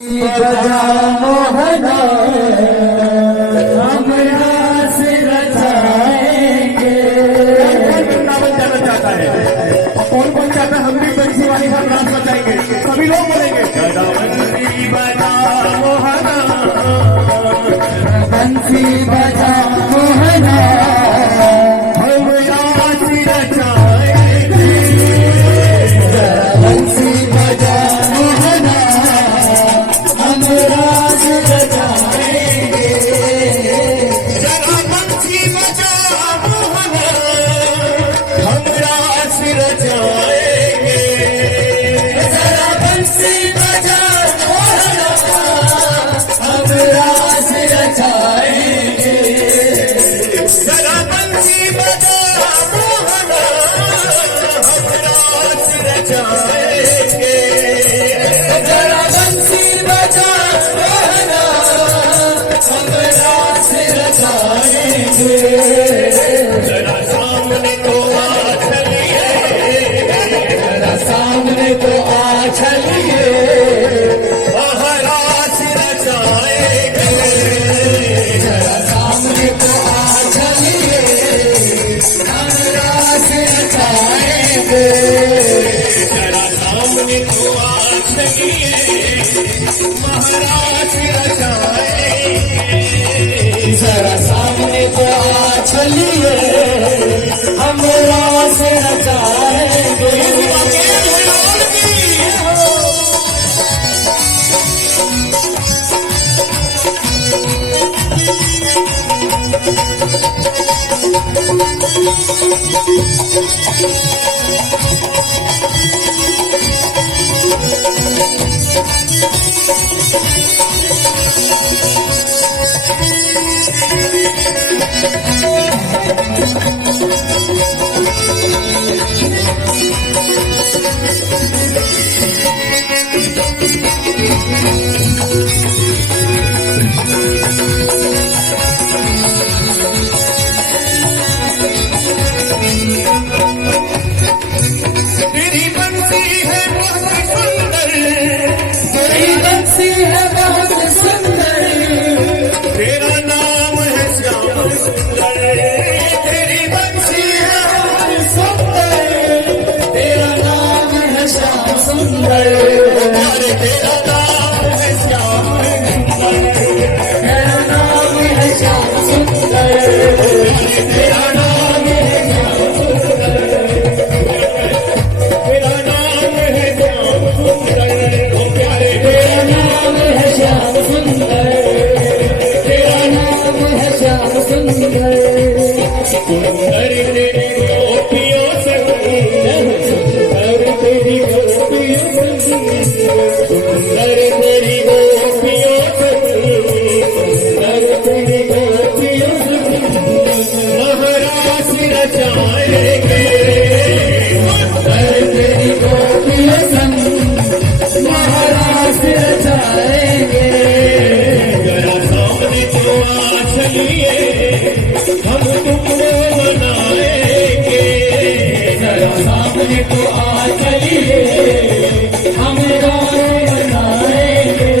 बजा मोहना हम रास रचाएंगे। वृंदावन जाना चाहता है, कौन कौन चाहता है हम भी बंसी वाली हम रास बचाएंगे? सभी लोग बोलेंगे बंसी बजा मोहना, बंसी बजा मोहना हम रास रचाएंगे। बंसी बजा मोहना हम रास रचाएंगे। जरा बंसी बजा मोहना हम रास रचाएंगे। जरा बंसी बजा मोहना हम रास रचाएंगे। जरा बंसी बजा मोहना हम रास रचाएंगे। जरा बंसी बजा मोहना हम रास रचाएंगे। जरा सामने तो आ चलिए, जरा सामने तो आ चलिए, महाराज रचाएंगे। जरा सामने तो आ चलिए, हम रास रचाएंगे। जरा सामने तो आ चलिए, महाराज रचाएंगे। जरा सामने तो आ चलिए, हम रास रचाएंगे। तेरी बंसी है बहुत सुंदर, तेरी बंसी है बहुत सुंदर, तेरा नाम है श्याम सुंदर। तेरी बंसी है बहुत सुंदर, तेरा नाम है श्याम सुंदर। अरे तेरा नाम है श्याम सुंदर। तेरा नाम है श्याम सुंदर, तेरा नाम है श्याम सुंदर। तेरा नाम है श्याम सुंदर। ओ प्यारे तेरा नाम है श्याम सुंदर, तेरा नाम है श्याम सुंदर। सुंदर तेरी गोपियों से, सुंदर तेरी गोपियों से, सुंदर तेरी गोपियों से, सुंदर तेरी गोपियों से, महाराज रचाएंगे। सुंदर तेरी गोपियों से, महाराज रचाएंगे। जरा सामने तो आ चलिए, हम तुमको मनाएंगे। जरा सामने तो आ चलिए, हम रास बनाएंगे।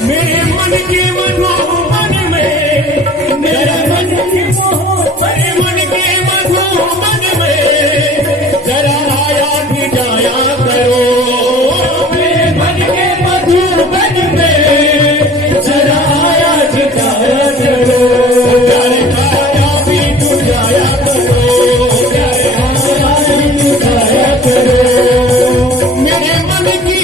मेरे मन के मधुबन में, मेरा मन की मोहब्बत, मेरे मन के मधुबन में जरा आया भी जाया करो। मेरे मन के मधुबन में जरा आया झुकाया करो। प्यारे आया भी तू जाया करो। प्यारे आया झुकाया करो। मेरे मन की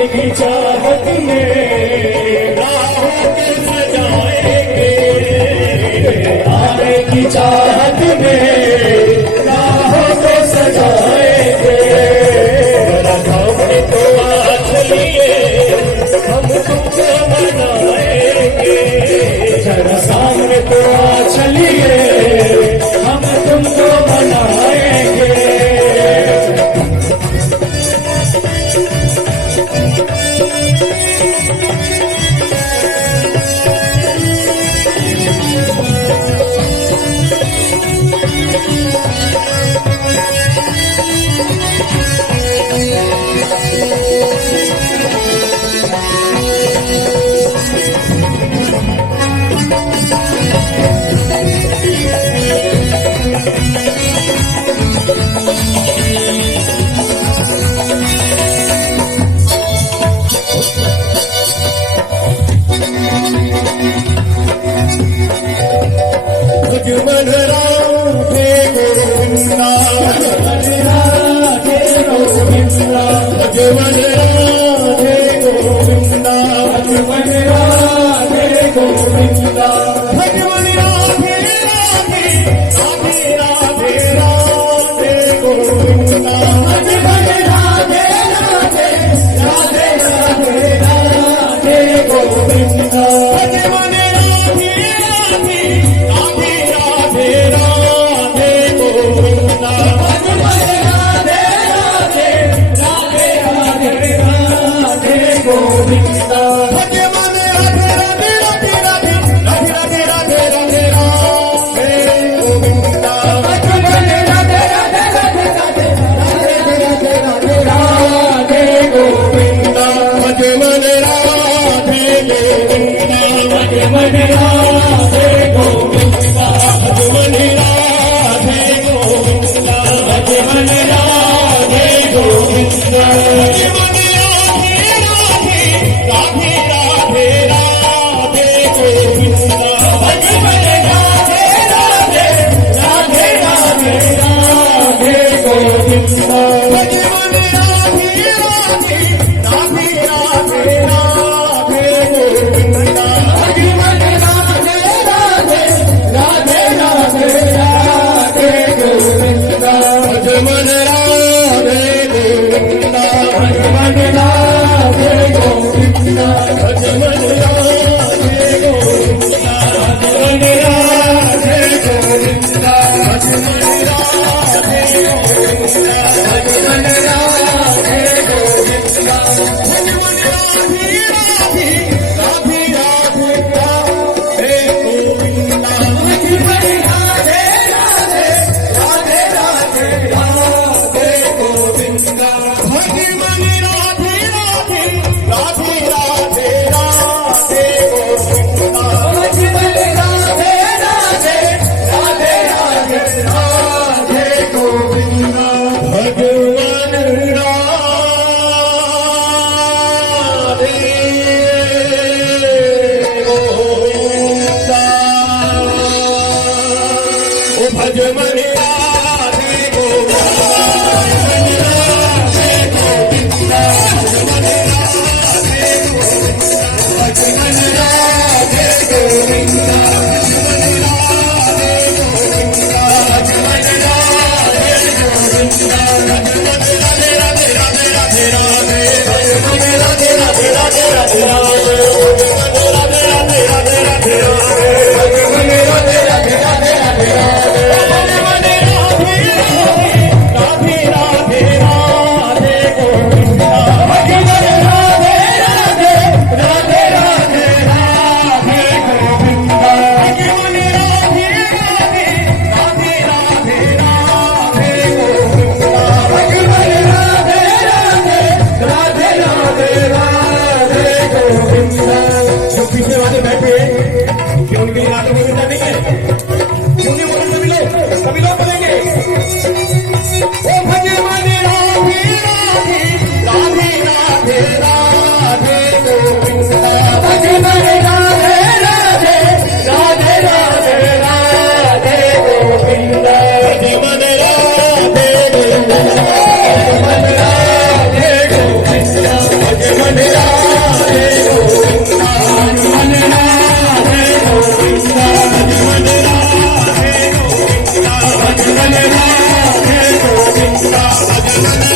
आएगी चाहत में राहों के सजाएंगे आएगी चाहत में राहों को सजाएंगे सामने तो आ चलिए हम तुमको मनाएंगे जरा सामने तो आ चलिए हम तुमको मनाएंगे भजमन राधे गोविंदा राधे गोविंदा भजमन राधे गोविंदा भजमन राधे गोविंदा भजमन राधे राधे राधे राधे गोविंदा भजमन राधे राधे राधे राधे राधे गोविंदा भजमन राधे राधे गोविंदा भजमन राधे राधे राधे राधे राधे गोविंदा भजमन राधे राधे राधे राधे राधे राधे राधे राधे गोविंदा भजमन राधे राधे राधे राधे राधे राधे राधे गोविंदा भजमन राधे गोविंदा भजमन राधे गोविंदा भजमन राधे गोविंदा भजमन राधे गोविंदा भजमन राधे राधे राधे गोविंदा भजमन राधे राधे राधे राधे राधे गोविंदा भजमन राधे राधे राधे राधे राधे गोविंदा भजमन राधे राधे राधे राधे राधे गोविंदा भजमन राधे गोविंदा भजमन राधे गोविंदा भजमन राधे गोविंदा भजमन राधे गोविंदा भजमन राधे गोविंदा भजमन राधे गोविंदा भजमन राधे राधे राधे राधे राधे गोविंदा भजमन राधे राधे राधे राधे राधे गोविंदा भजमन राधे राधे राधे राधे राधे गोविंदा भजमन राधे राधे राधे राधे राधे गोविंदा भगवान राधे गोविंदा ओ भजमन राधे गोविंदा भजमन राधे गोविंदा भजमन राधे गोविंदा भजमन राधे गोविंदा भजमन राधे राधे राधे राधे राधे भजमन राधे राधे राधे राधे राधे भजमन राधे राधे राधे राधे राधे भजमन राधे राधे राधे राधे राधे भजमन राधे राधे राधे राधे गोविंदा भजमन राधे राधे राधे राधे राधे गोविंदा भजमन राधे राधे राधे राधे राधे गोविंदा भजमन राधे राधे राधे राधे राधे गोविंदा जो पीछे वाले बैठे कि उनके राधे गोविंदा नहीं है क्यों नहीं बोले सभी लोग बोलेंगे ओ भजमन राधे राधे राधे राधे राधे गोविंदा भजमन राधे राधे राधे राधे राधे गोविंदा भजमन राधे गोविंदा भजमन राधे गोविंदा भजमन गोविंदा